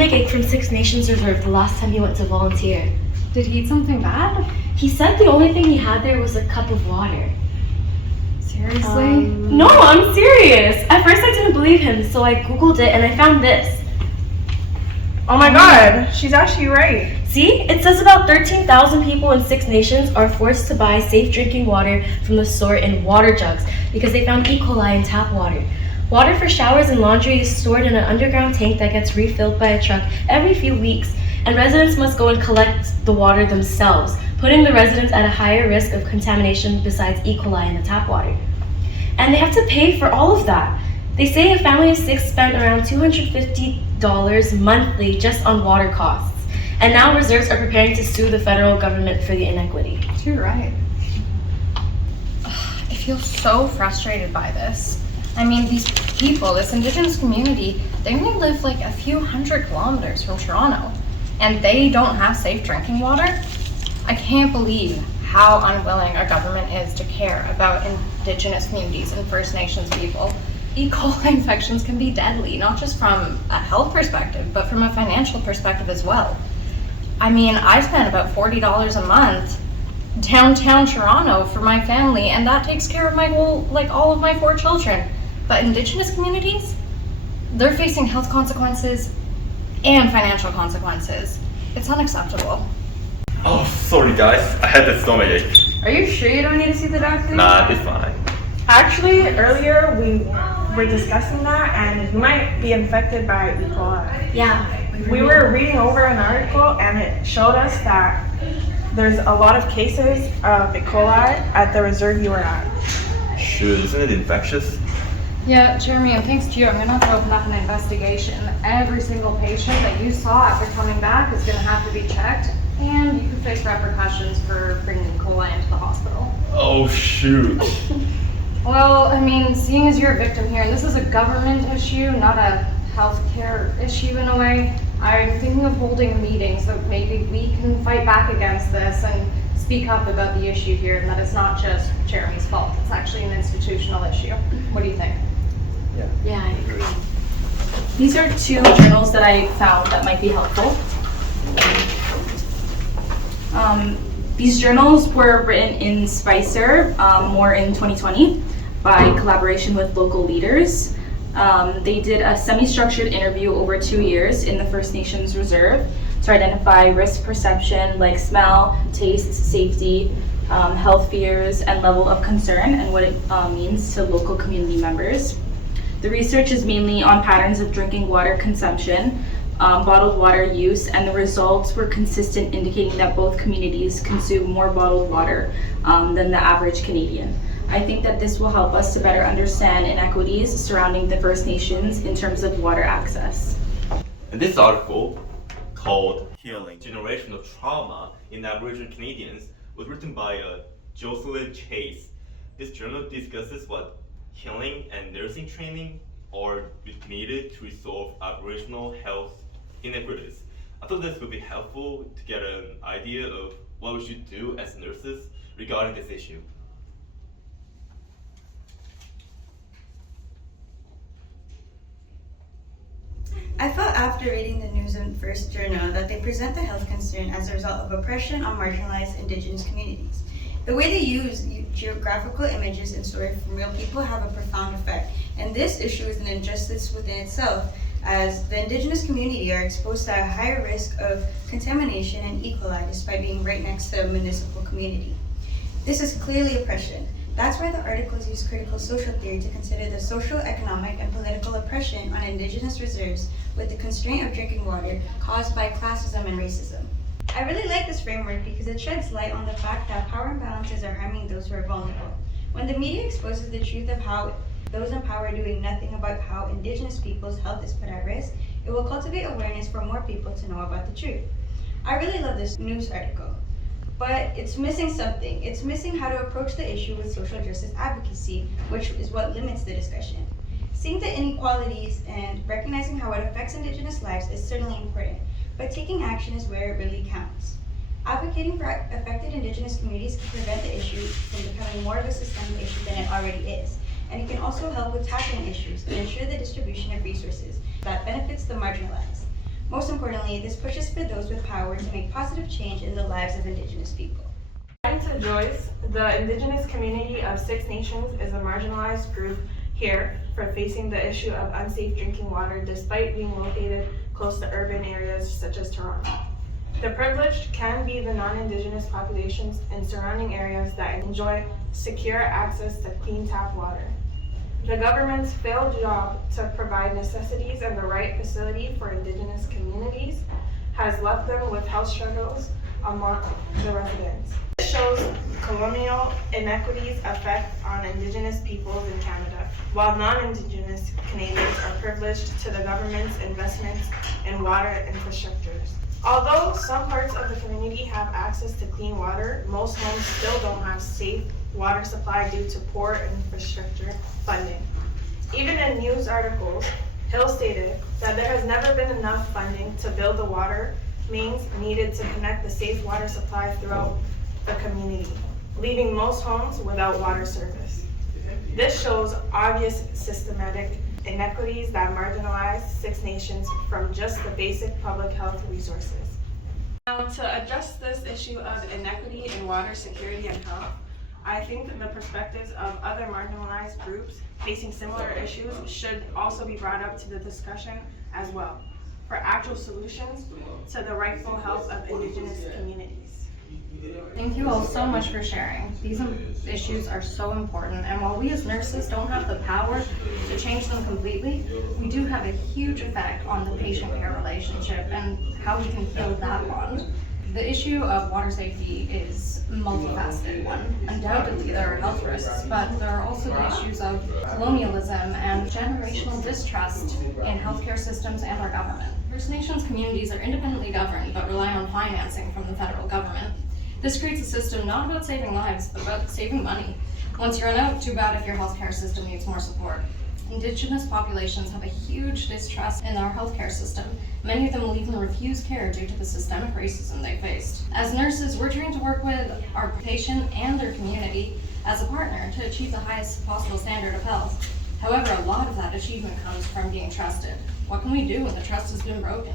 stomachache from Six Nations Reserve the last time he went to volunteer. Did he eat something bad? He said the only thing he had there was a cup of water. Seriously? No, I'm serious. At first I didn't believe him, so I googled it and I found this. Oh my god, she's actually right. See, it says about 13,000 people in Six Nations are forced to buy safe drinking water from the store in water jugs because they found E. coli in tap water. Water for showers and laundry is stored in an underground tank that gets refilled by a truck every few weeks, and residents must go and collect the water themselves, putting the residents at a higher risk of contamination besides E. coli in the tap water. And they have to pay for all of that. They say a family of 6 spent around $250 monthly just on water costs. And now reserves are preparing to sue the federal government for the inequity. You're right. I feel so frustrated by this. I mean, these people, this Indigenous community, they only live like a few hundred kilometers from Toronto, and they don't have safe drinking water. I can't believe how unwilling our government is to care about Indigenous communities and First Nations people. E. coli infections can be deadly, not just from a health perspective, but from a financial perspective as well. I mean, I spend about $40 a month downtown Toronto for my family, and that takes care of my whole, like all of my 4 children. But Indigenous communities, they're facing health consequences and financial consequences. It's unacceptable. Oh, sorry guys, I had a stomachache. Are you sure you don't need to see the doctor? Nah, it's fine. Actually, earlier we were discussing that and you might be infected by E. coli. Yeah. We were reading over an article and it showed us that there's a lot of cases of E. coli at the reserve you were at. Shoot, isn't it infectious? Yeah, Jeremy, and thanks to you, I'm gonna have to open up an investigation. Every single patient that you saw after coming back is gonna have to be checked, and you could face repercussions for bringing E. coli into the hospital. Oh shoot. Well, I mean, seeing as you're a victim here, and this is a government issue, not a healthcare issue in a way, I'm thinking of holding a meeting so maybe we can fight back against this and speak up about the issue here, and that it's not just Jeremy's fault. It's actually an institutional issue. What do you think? Yeah, I agree. These are 2 journals that I found that might be helpful. These journals were written in Spicer, more in 2020, by collaboration with local leaders. They did a semi-structured interview over 2 years in the First Nations Reserve to identify risk perception like smell, taste, safety, health fears, and level of concern, and what it means to local community members. The research is mainly on patterns of drinking water consumption, bottled water use, and the results were consistent, indicating that both communities consume more bottled water than the average Canadian. I think that this will help us to better understand inequities surrounding the First Nations in terms of water access. And this article, called Healing Generational Trauma in Aboriginal Canadians, was written by Jocelyn Chase. This journal discusses what healing and nursing training are needed to resolve Aboriginal health inequities. I thought this would be helpful to get an idea of what we should do as nurses regarding this issue. I felt after reading the News and First Journal that they present the health concern as a result of oppression on marginalized Indigenous communities. The way they use geographical images and stories from real people have a profound effect, and this issue is an injustice within itself, as the Indigenous community are exposed to a higher risk of contamination and E. coli despite being right next to a municipal community. This is clearly oppression. That's why the articles use critical social theory to consider the social, economic, and political oppression on Indigenous reserves with the constraint of drinking water caused by classism and racism. I really like this framework because it sheds light on the fact that power imbalances are harming those who are vulnerable. When the media exposes the truth of how those in power are doing nothing about how Indigenous people's health is put at risk, it will cultivate awareness for more people to know about the truth. I really love this news article, but it's missing something. It's missing how to approach the issue with social justice advocacy, which is what limits the discussion. Seeing the inequalities and recognizing how it affects Indigenous lives is certainly important, but taking action is where it really counts. Advocating for affected Indigenous communities can prevent the issue from becoming more of a systemic issue than it already is, and it can also help with tackling issues and ensure the distribution of resources that benefits the marginalized. Most importantly, this pushes for those with power to make positive change in the lives of Indigenous people. According to Joyce, the Indigenous community of Six Nations is a marginalized group here for facing the issue of unsafe drinking water despite being located close to urban areas such as Toronto. The privileged can be the non-Indigenous populations in surrounding areas that enjoy secure access to clean tap water. The government's failed job to provide necessities and the right facility for Indigenous communities has left them with health struggles among the residents. This shows colonial inequities affect on Indigenous peoples in Canada, while non-Indigenous Canadians are privileged to the government's investments in water infrastructures. Although some parts of the community have access to clean water, most homes still don't have safe water supply due to poor infrastructure funding. Even in news articles, Hill stated that there has never been enough funding to build the water mains needed to connect the safe water supply throughout the community, leaving most homes without water service. This shows obvious systematic inequities that marginalize Six Nations from just the basic public health resources. Now, to address this issue of inequity in water security and health, I think that the perspectives of other marginalized groups facing similar issues should also be brought up to the discussion as well, for actual solutions to the rightful health of Indigenous communities. Thank you all so much for sharing. These issues are so important, and while we as nurses don't have the power to change them completely, we do have a huge effect on the patient-care relationship and how we can heal that bond. The issue of water safety is a multifaceted one. Undoubtedly, there are health risks, but there are also the issues of colonialism and generational distrust in healthcare systems and our government. First Nations communities are independently governed, but rely on financing from the federal government. This creates a system not about saving lives, but about saving money. Once you run out, too bad if your healthcare system needs more support. Indigenous populations have a huge distrust in our healthcare system. Many of them will even refuse care due to the systemic racism they faced. As nurses, we're trying to work with our patient and their community as a partner to achieve the highest possible standard of health. However, a lot of that achievement comes from being trusted. What can we do when the trust has been broken?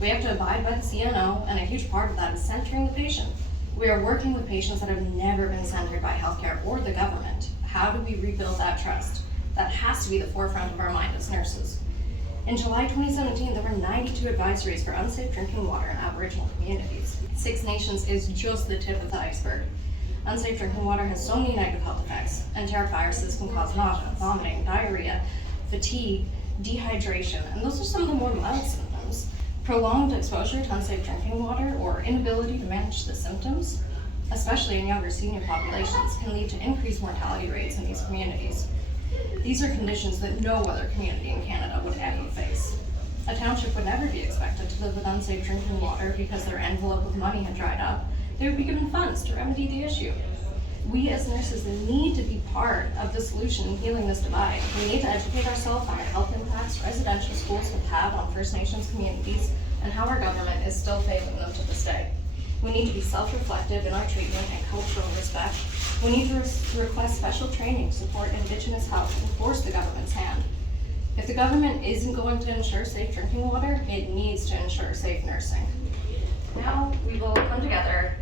We have to abide by the CNO, and a huge part of that is centering the patient. We are working with patients that have never been centered by healthcare or the government. How do we rebuild that trust? That has to be the forefront of our mind as nurses. In July 2017, there were 92 advisories for unsafe drinking water in Aboriginal communities. Six Nations is just the tip of the iceberg. Unsafe drinking water has so many negative health effects. Enteroviruses can cause nausea, vomiting, diarrhea, fatigue, dehydration, and those are some of the more mild symptoms. Prolonged exposure to unsafe drinking water or inability to manage the symptoms, especially in younger senior populations, can lead to increased mortality rates in these communities. These are conditions that no other community in Canada would ever face. A township would never be expected to live with unsafe drinking water because their envelope with money had dried up. They would be given funds to remedy the issue. We as nurses need to be part of the solution in healing this divide. We need to educate ourselves on the health impacts residential schools have had on First Nations communities and how our government is still failing them to this day. We need to be self-reflective in our treatment and cultural respect. We need to request special training to support Indigenous health and force the government's hand. If the government isn't going to ensure safe drinking water, it needs to ensure safe nursing. Now we will come together